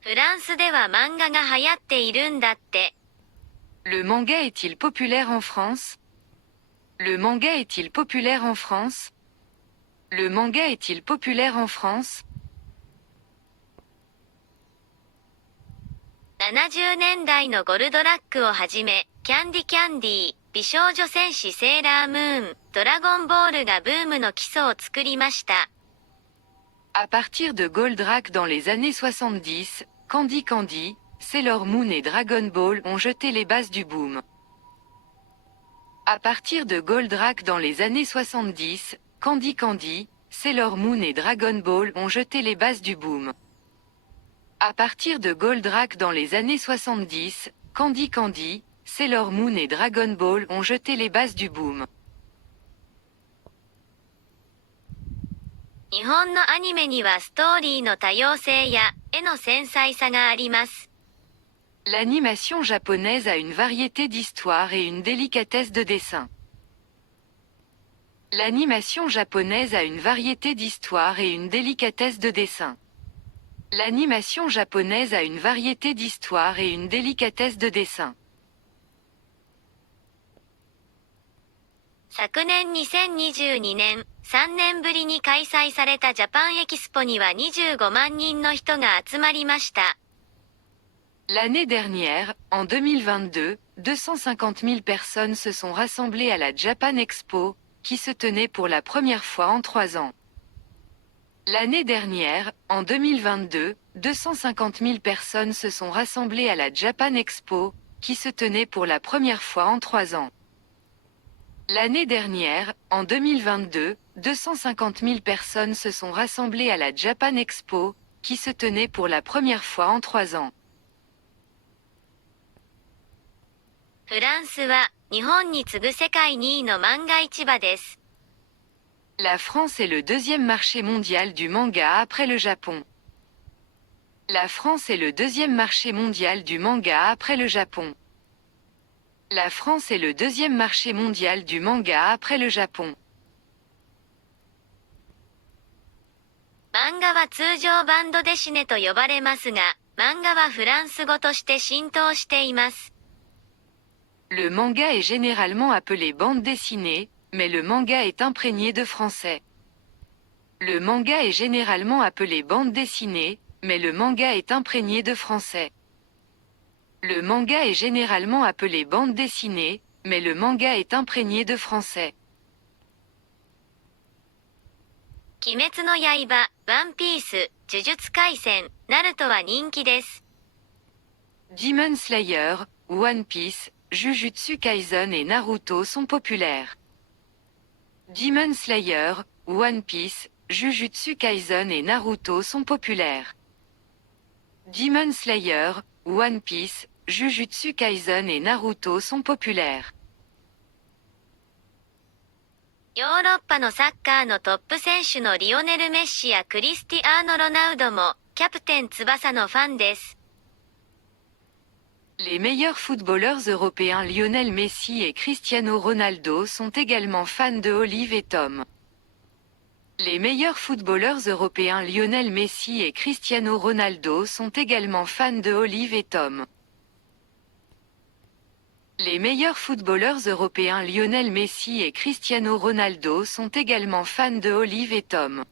フランスでは漫画が流行っているんだって。Le manga est-il populaire en France? Le manga est-il populaire en France? Le manga est-il populaire en France? 70年代のゴルドラックをはじめ、キャンディ、美少女戦士セーラームーン、ドラゴンボールがブームの基礎を作りました。À partir de Goldrake dans les années 70, Candy, Sailor Moon et Dragon Ball ont jeté les bases du boom. À partir de Goldrake dans les années 70, Candy, Sailor Moon et Dragon Ball ont jeté les bases du boom. À partir de Goldrake dans les années 70, Candy, Sailor Moon et Dragon Ball ont jeté les bases du boom. 日本のアニメにはストーリーの多様性や絵の繊細さがあります。L'animation japonaise a une variété d'histoires et une délicatesse de dessin. L'animation japonaise a une variété d'histoires et une délicatesse de dessin. L'animation japonaise a une variété d'histoires et une délicatesse de dessin. 昨年2022年、3年ぶりに開催されたジャパンエキスポには25万人の人が集まりました。L'année dernière, en 2022, 250 000 personnes se sont rassemblées à la Japan Expo, qui se tenait pour la première fois en 3 ans. L'année dernière, en 2022, 250 000 personnes se sont rassemblées à la Japan Expo, qui se tenait pour la première fois en 3 ans. L'année dernière, en 2022, 250 000 personnes se sont rassemblées à la Japan Expo, qui se tenait pour la première fois en 3 ans. フランスは日本に次ぐ世界2位の漫画市場です。La France est le deuxième marché mondial du manga après le Japon. La France est le deuxième marché mondial du manga après le Japon. La France est le deuxième marché mondial du manga après le Japon. 漫画は通常バンドデシネと呼ばれますが、漫画はフランス語として浸透しています。Le manga est généralement appelé bande dessinée, mais le manga est imprégné de français. Le manga est généralement appelé bande dessinée, mais le manga est imprégné de français. Le manga est généralement appelé bande dessinée, mais le manga est imprégné de français. 鬼滅の刃、ワンピース、呪術廻戦、ナルトは人気です。Demon Slayer, One Piece, Jujutsu Kaisen et Naruto sont populaires. Demon Slayer, One Piece, Jujutsu Kaisen et Naruto sont populaires. Demon Slayer, One Piece, Jujutsu Kaisen et Naruto sont populaires. ヨーロッパのサッカーのトップ選手のリオネル・メッシやクリスティアーノ・ロナウドも、キャプテン翼のファンです。Les meilleurs footballeurs européens Lionel Messi et Cristiano Ronaldo sont également fans de Olive et Tom. Les meilleurs footballeurs européens Lionel Messi et Cristiano Ronaldo sont également fans de Olive et Tom. Les meilleurs footballeurs européens Lionel Messi et Cristiano Ronaldo sont également fans de Olive et Tom.